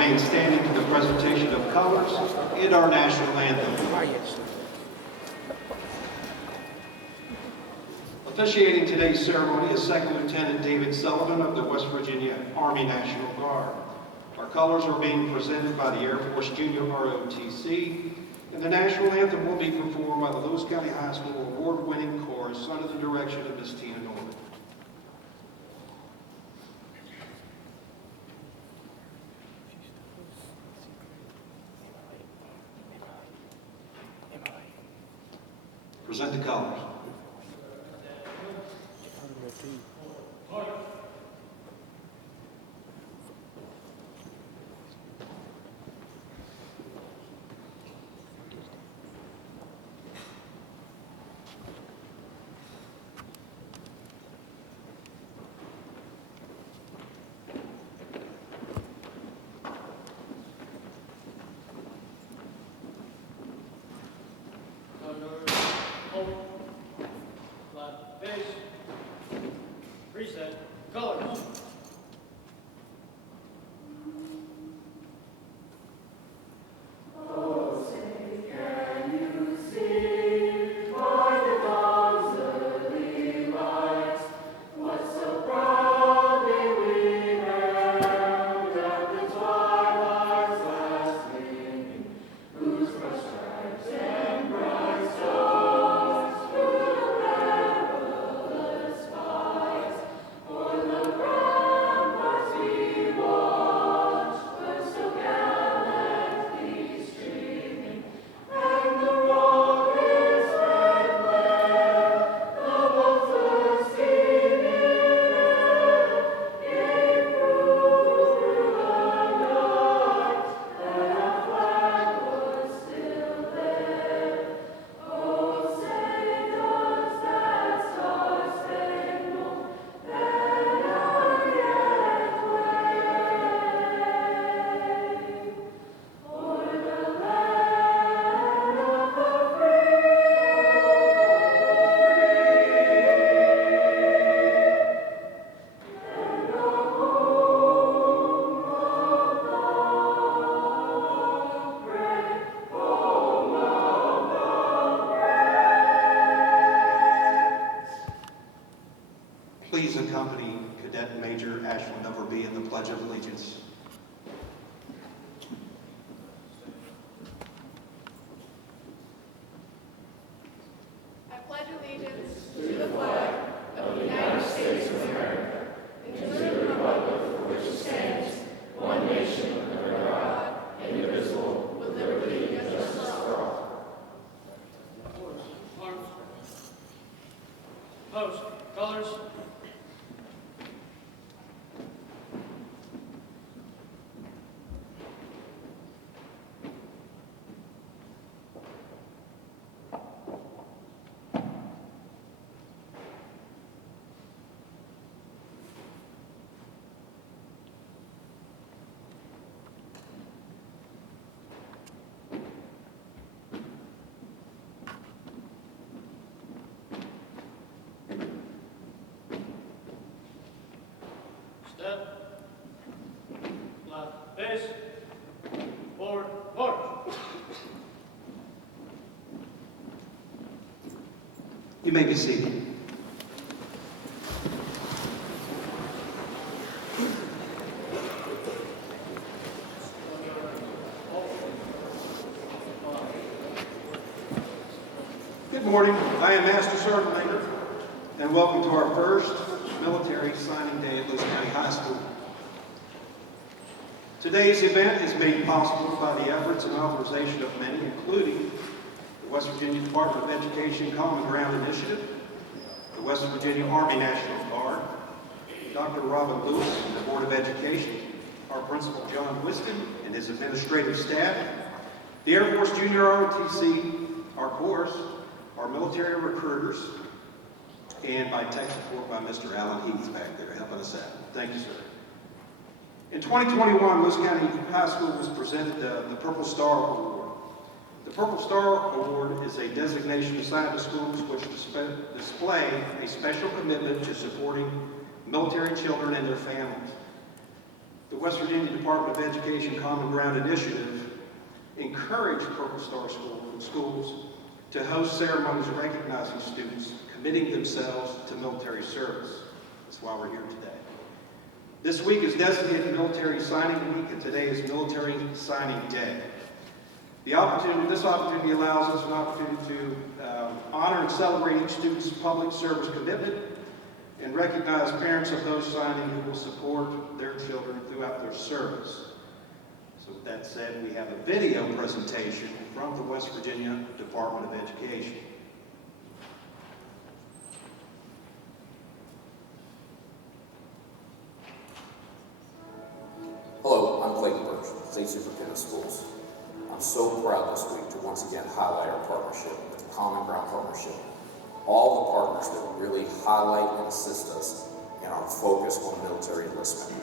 remain standing for the presentation of colors and our national anthem. Officiating today's ceremony is Second Lieutenant David Sullivan of the West Virginia Army National Guard. Our colors are being presented by the Air Force Junior ROTC, and the national anthem will be performed by the Lewis County High School award-winning chorus under the direction of Ms. Tina Norman. Present the colors. Reset. Colors. Please accompany Cadet Major Ashland Number B in the Pledge of Allegiance. I pledge allegiance to the flag of the United States of America and to the republic for which it stands, one nation under God, indivisible, with liberty and justice for all. Arms. Post. Colors. Step. Left base. Forward. March. You may be seated. Good morning. I am Master Sergeant Major, and welcome to our first military signing day at Lewis County High School. Today's event is made possible by the efforts and authorization of many, including the West Virginia Department of Education Common Ground Initiative, the West Virginia Army National Guard, Dr. Robin Lewis and the Board of Education, our Principal John Whiston and his administrative staff, the Air Force Junior ROTC, our course, our military recruiters, and by tech support by Mr. Alan Heath back there helping us out. Thank you, sir. In 2021, Lewis County High School was presented the Purple Star Award. The Purple Star Award is a designation assigned to schools which display a special commitment to supporting military children and their families. The West Virginia Department of Education Common Ground Initiative encouraged Purple Star schools to host ceremonies recognizing students committing themselves to military service. That's why we're here today. This week is designated Military Signing Week, and today is Military Signing Day. This opportunity allows us an opportunity to honor and celebrate each student's public service commitment and recognize parents of those signing who will support their children throughout their service. So with that said, we have a video presentation from the West Virginia Department of Education. Hello, I'm Clayton Birch, State Superintendent of Schools. I'm so proud this week to once again highlight our partnership with the Common Ground Partnership. All the partners that really highlight and assist us in our focus on military enlistment.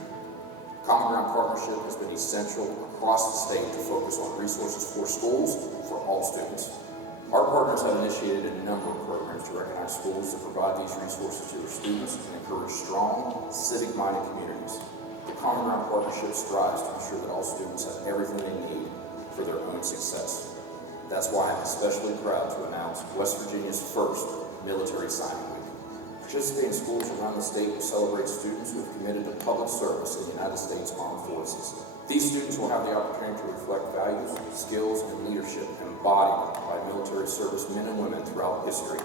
Common Ground Partnership has been essential across the state to focus on resources for schools for all students. Our partners have initiated a number of programs to recognize schools that provide these resources to their students and encourage strong, civic-minded communities. The Common Ground Partnership strives to ensure that all students have everything they need for their own success. That's why I'm especially proud to announce West Virginia's first Military Signing Week. Participating schools around the state will celebrate students who have committed to public service in the United States Armed Forces. These students will have the opportunity to reflect values, skills, and leadership embodied by military service men and women throughout history.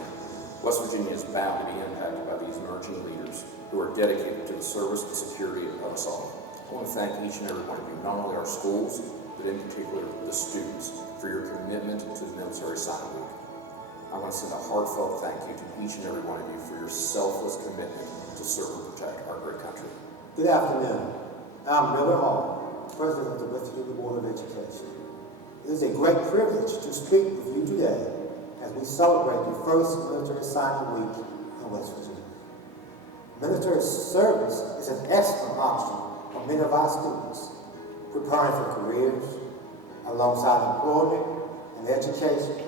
West Virginia is bound to be impacted by these emerging leaders who are dedicated to the service and security of us all. I want to thank each and every one of you, not only our schools, but in particular the students, for your commitment to the Military Signing Week. I want to send a heartfelt thank you to each and every one of you for your selfless commitment to serve and protect our great country. Good afternoon. I'm Miller Hall, President of the West Virginia Board of Education. It is a great privilege to speak with you today as we celebrate the first Military Signing Week in West Virginia. Military service is an excellent option for many of our students preparing for careers alongside employment and education.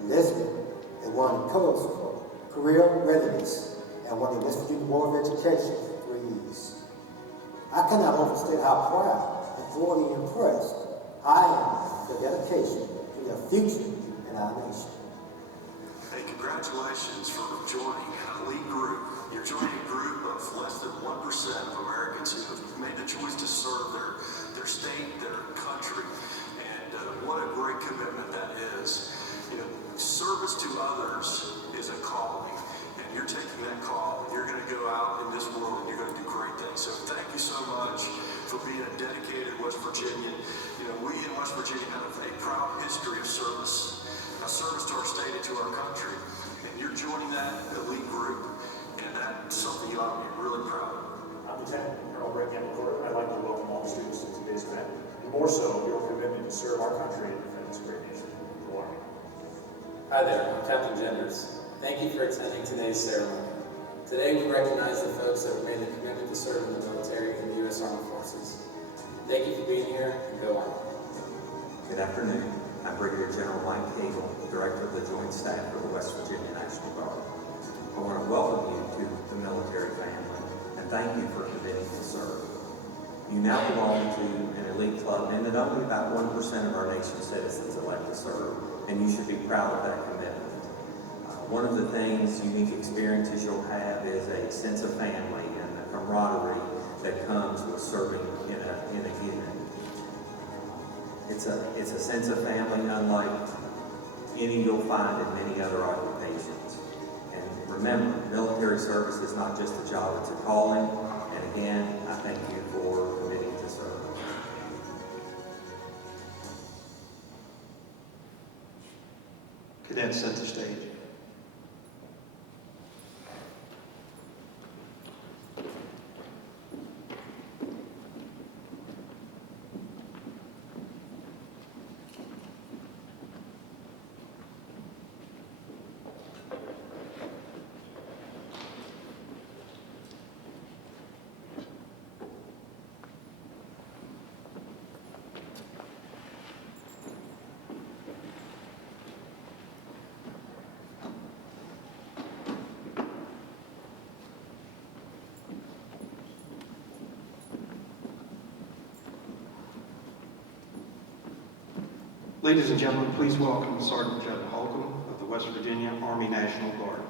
Enlistment is one of the pillars for career readiness and one of the West Virginia Board of Education 3 years. I cannot overstate how proud and thoroughly impressed I am with their dedication to their future and our nation. Hey, congratulations for joining an elite group. You're joining a group of less than 1% of Americans who have made the choice to serve their state, their country, and what a great commitment that is. You know, service to others is a calling, and you're taking that call. You're going to go out in this world and you're going to do great things. So thank you so much for being a dedicated West Virginian. You know, we in West Virginia have a proud history of service, a service to our state and to our country, and you're joining that elite group, and that's something you ought to be really proud of. I'm Lieutenant Colonel Brett Gamble. I'd like to welcome all the students to today's event, and more so, your commitment to serve our country and defend this great nation. Go on. Hi there, I'm Captain Genders. Thank you for attending today's ceremony. Today we recognize the folks that have made the commitment to serve in the military and the U.S. Armed Forces. Thank you for being here, and go on. Good afternoon. I'm Brigadier General Mike Cagle, Director of the Joint Staff for the West Virginia National Guard. I want to welcome you to the military family and thank you for committing to serve. You now belong to an elite club and that only about 1% of our nation's citizens elect to serve, and you should be proud of that commitment. One of the things, unique experiences you'll have is a sense of family and the camaraderie that comes with serving in a unit. It's a sense of family unlike any you'll find in many other occupations. And remember, military service is not just a job, it's a calling. And again, I thank you for committing to serve. Cadets, set the stage. Ladies and gentlemen, please welcome Sergeant Judd Holcomb of the West Virginia Army National Guard.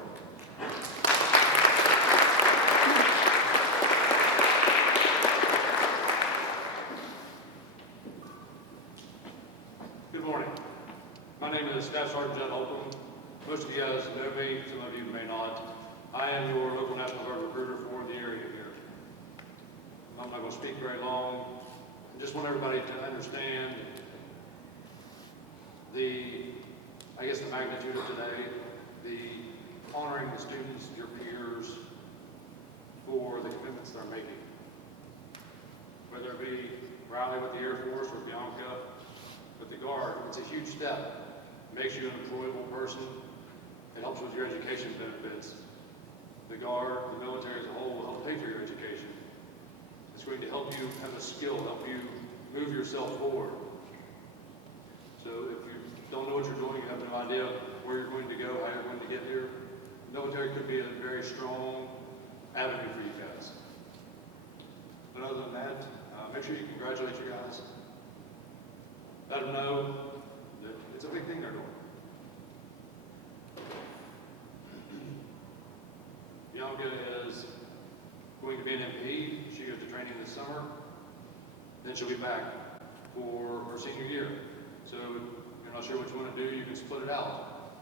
Good morning. My name is Staff Sergeant Judd Holcomb. Most of you guys know me, some of you may not. I am your local National Guard recruiter for the area here. I'm not going to speak very long. I just want everybody to understand the magnitude of today, the honoring the students, your peers, for the commitments they're making. Whether it be Riley with the Air Force or Bianca with the Guard, it's a huge step. It makes you an employable person. It helps with your education benefits. The Guard, the military as a whole, will help pay for your education. It's going to help you have a skill, help you move yourself forward. So if you don't know what you're doing, you have no idea where you're going to go, how you're going to get here, the military could be a very strong avenue for you guys. But other than that, make sure you congratulate you guys. Let them know that it's a big thing they're doing. Bianca is going to be an MP. She goes to training this summer. Then she'll be back for her senior year. So if you're not sure what you want to do, you can split it out.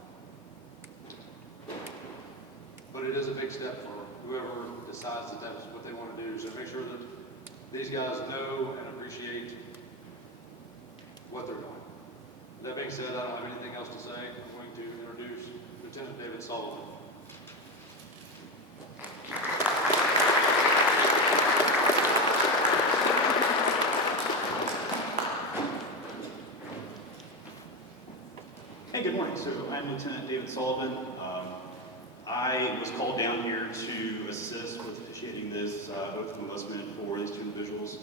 But it is a big step for whoever decides that that's what they want to do. So make sure that these guys know and appreciate what they're doing. That being said, I don't have anything else to say. I'm going to introduce Lieutenant David Sullivan. Hey, good morning. So I'm Lieutenant David Sullivan. I was called down here to assist with officiating this oath of enlistment for these two individuals.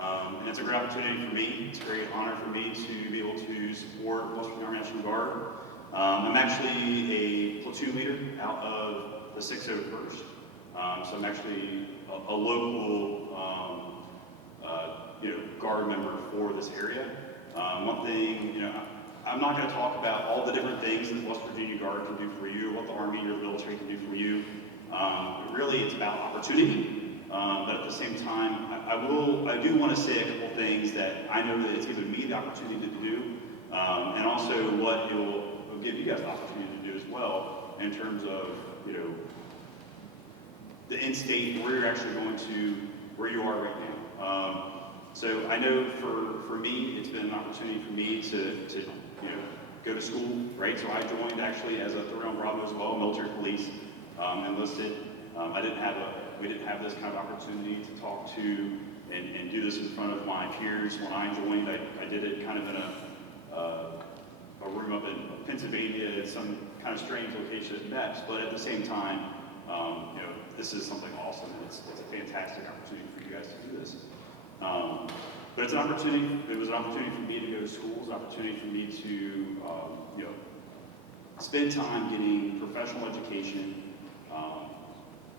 And it's a great opportunity for me. It's a great honor for me to be able to support West Virginia Army National Guard. I'm actually a platoon leader out of the 601st. So I'm actually a local Guard member for this area. One thing, I'm not going to talk about all the different things that West Virginia Guard can do for you, or what the Army or the military can do for you. Really, it's about opportunity. But at the same time, I do want to say a couple things that I know that it's given me the opportunity to do, and also what it will give you guys the opportunity to do as well, in terms of the end state, where you're actually going to, where you are right now. So I know for me, it's been an opportunity for me to go to school, right? So I joined actually as a 3-1 Bravo as well, military police, enlisted. We didn't have this kind of opportunity to talk to and do this in front of my peers. When I joined, I did it kind of in a room up in Pennsylvania at some kind of strange location at MEPS, but at the same time, this is something awesome, and it's a fantastic opportunity for you guys to do this. But it's an opportunity. It was an opportunity for me to go to school. It was an opportunity for me to, spend time getting professional education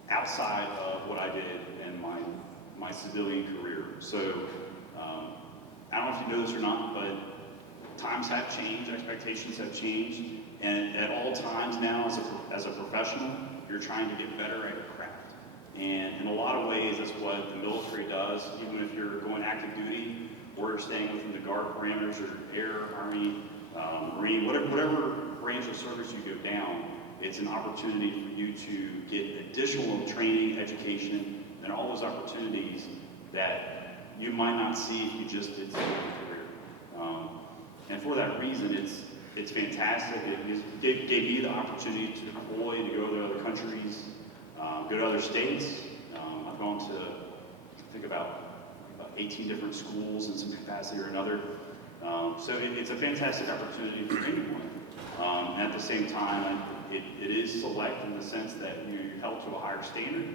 outside of what I did in my civilian career. So I don't know if you know this or not, but times have changed, expectations have changed, and at all times now, as a professional, you're trying to get better at your craft. And in a lot of ways, that's what the military does, even if you're going active duty or you're staying within the Guard parameters, or Air, Army, Marine, whatever branch of service you go down, it's an opportunity for you to get additional training, education, and all those opportunities that you might not see if you just did civilian career. And for that reason, it's fantastic. It gave me the opportunity to deploy, to go to other countries, go to other states. I've gone to, I think, about 18 different schools in some capacity or another. So it's a fantastic opportunity for anyone. And at the same time, it is select in the sense that you're held to a higher standard,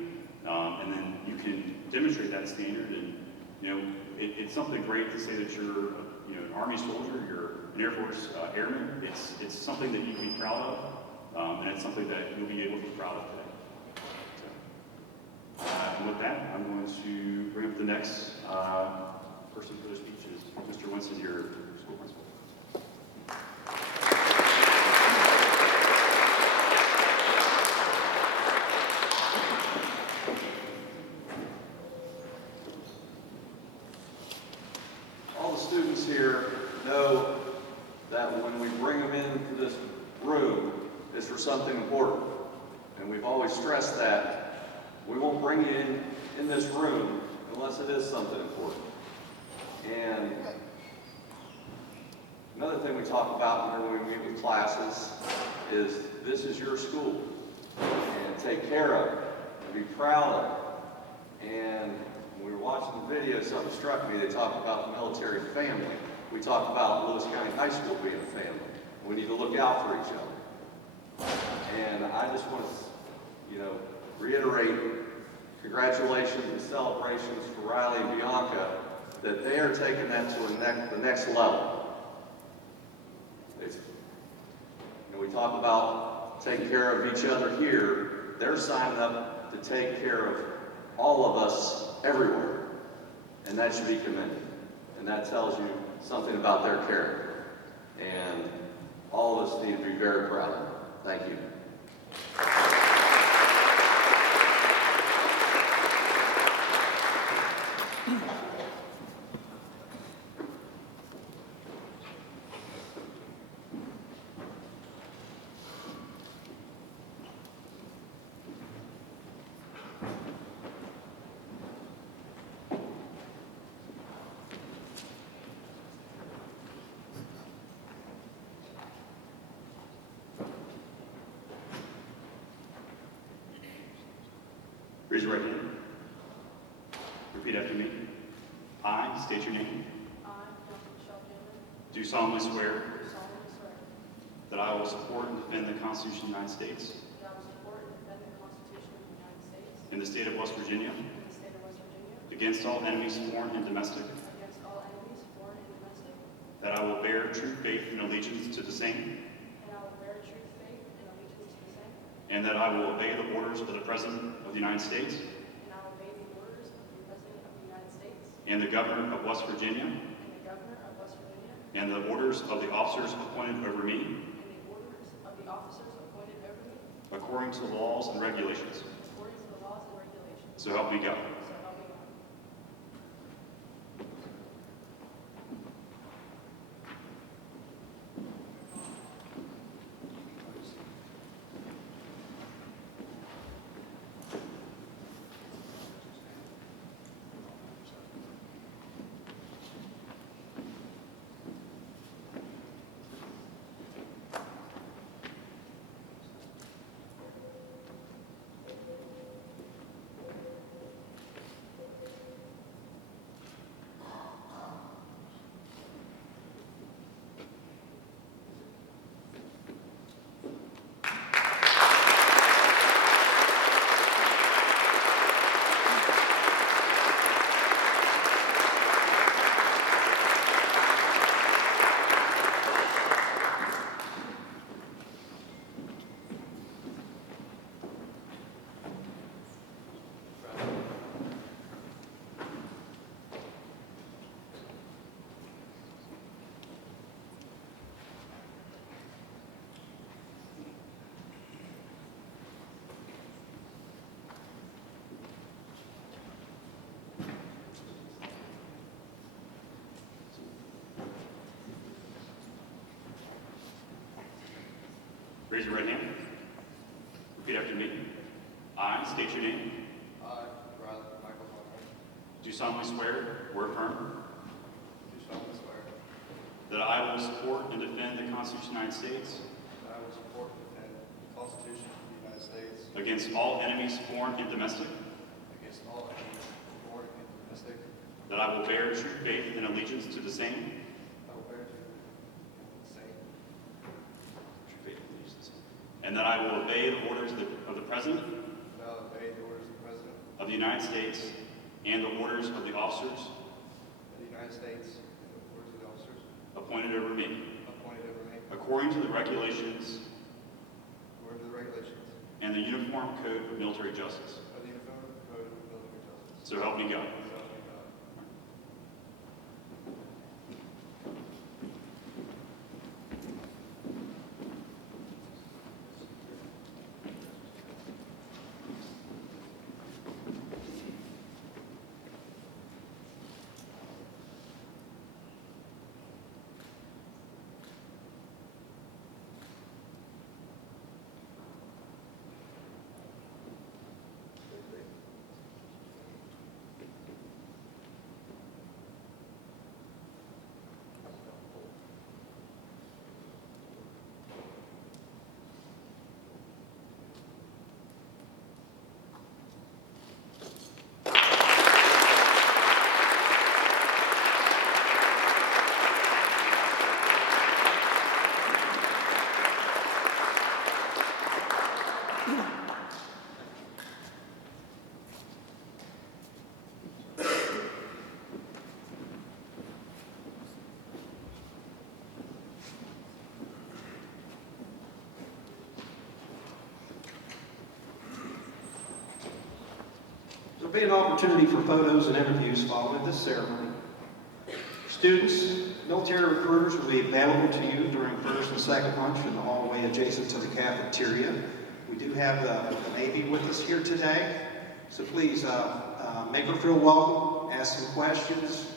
and then you can demonstrate that standard. And it's something great to say that you're an Army soldier, you're an Air Force airman. It's something that you can be proud of, and it's something that you'll be able to be proud of today. And with that, I'm going to bring up the next person for the speech is Mr. Winston, your school principal. students here know that when we bring them into this room, it's for something important. And we've always stressed that we won't bring you in this room unless it is something important. And another thing we talk about when we meet with classes is this is your school. And take care of it, and be proud of it. And when we were watching the video, something struck me. They talked about the military family. We talked about Lewis County High School being a family. We need to look out for each other. And I just want to, reiterate congratulations and celebrations for Riley and Bianca that they are taking that to the next level. We talk about taking care of each other here. They're signing up to take care of all of us everywhere. And that should be commended. And that tells you something about their character. And all of us need to be very proud of them. Thank you. Raise your right hand. Repeat after me. I state your name. Do solemnly swear that I will support and defend the Constitution of the United States in the state of West Virginia against all enemies, foreign and domestic, that I will bear true faith and allegiance to the same, and that I will obey the orders of the President of the United States and the Governor of West Virginia and the orders of the officers appointed over me according to the laws and regulations. So help me God. Raise your right hand. Repeat after me. I state your name. I, Riley Michael Conrad, Do solemnly swear or affirm do solemnly swear that I will support and defend the Constitution of the United States that I will support and defend the Constitution of the United States against all enemies, foreign and domestic, against all enemies, foreign and domestic. that I will bear true faith and allegiance to the same, I will bear to the same, and that I will obey the orders of the President that I will obey the orders of the President of the United States and the orders of the officers of the United States and the orders of the officers appointed over me, appointed over me according to the regulations according to the regulations and the Uniform Code of Military Justice. of the Uniform Code of Military Justice. So help me God. So help me God. There'll be an opportunity for photos and interviews following this ceremony. Students, military recruiters will be available to you during first and second lunch in the hallway adjacent to the cafeteria. We do have the Navy with us here today, so please make her feel welcome, ask some questions,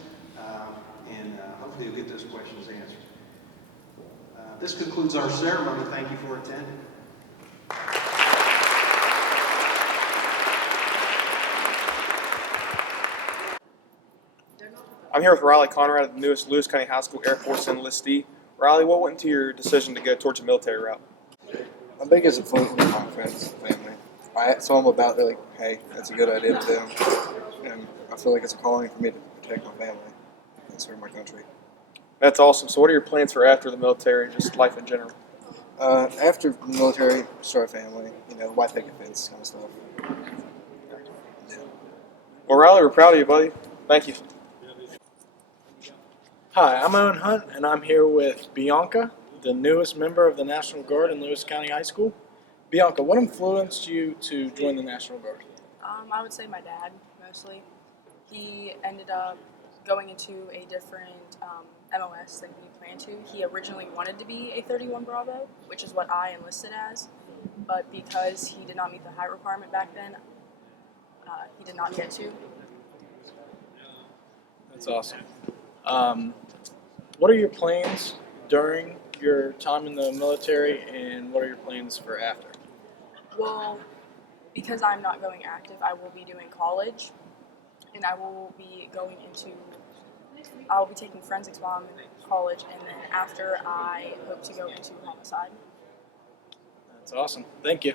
and hopefully you'll get those questions answered. This concludes our ceremony. Thank you for attending. I'm here with Riley Conrad, the newest Lewis County High School Air Force enlistee. Riley, what went into your decision to go towards a military route? My biggest influence was my friends and family. I saw them about, they're like, hey, that's a good idea to do. And I feel like it's a calling for me to protect my family and serve my country. That's awesome. So what are your plans for after the military, just life in general? After the military, start a family, wife picket fence kind of stuff. Yeah. Well, Riley, we're proud of you, buddy. Thank you. Hi, I'm Owen Hunt, and I'm here with Bianca, the newest member of the National Guard in Lewis County High School. Bianca, what influenced you to join the National Guard? I would say my dad, mostly. He ended up going into a different MOS than he planned to. He originally wanted to be a 31 Bravo, which is what I enlisted as, but because he did not meet the height requirement back then, he did not get to. That's awesome. What are your plans during your time in the military, and what are your plans for after? Well, because I'm not going active, I will be doing college, and I'll be taking forensics while I'm in college, and then after I hope to go into homicide. That's awesome. Thank you.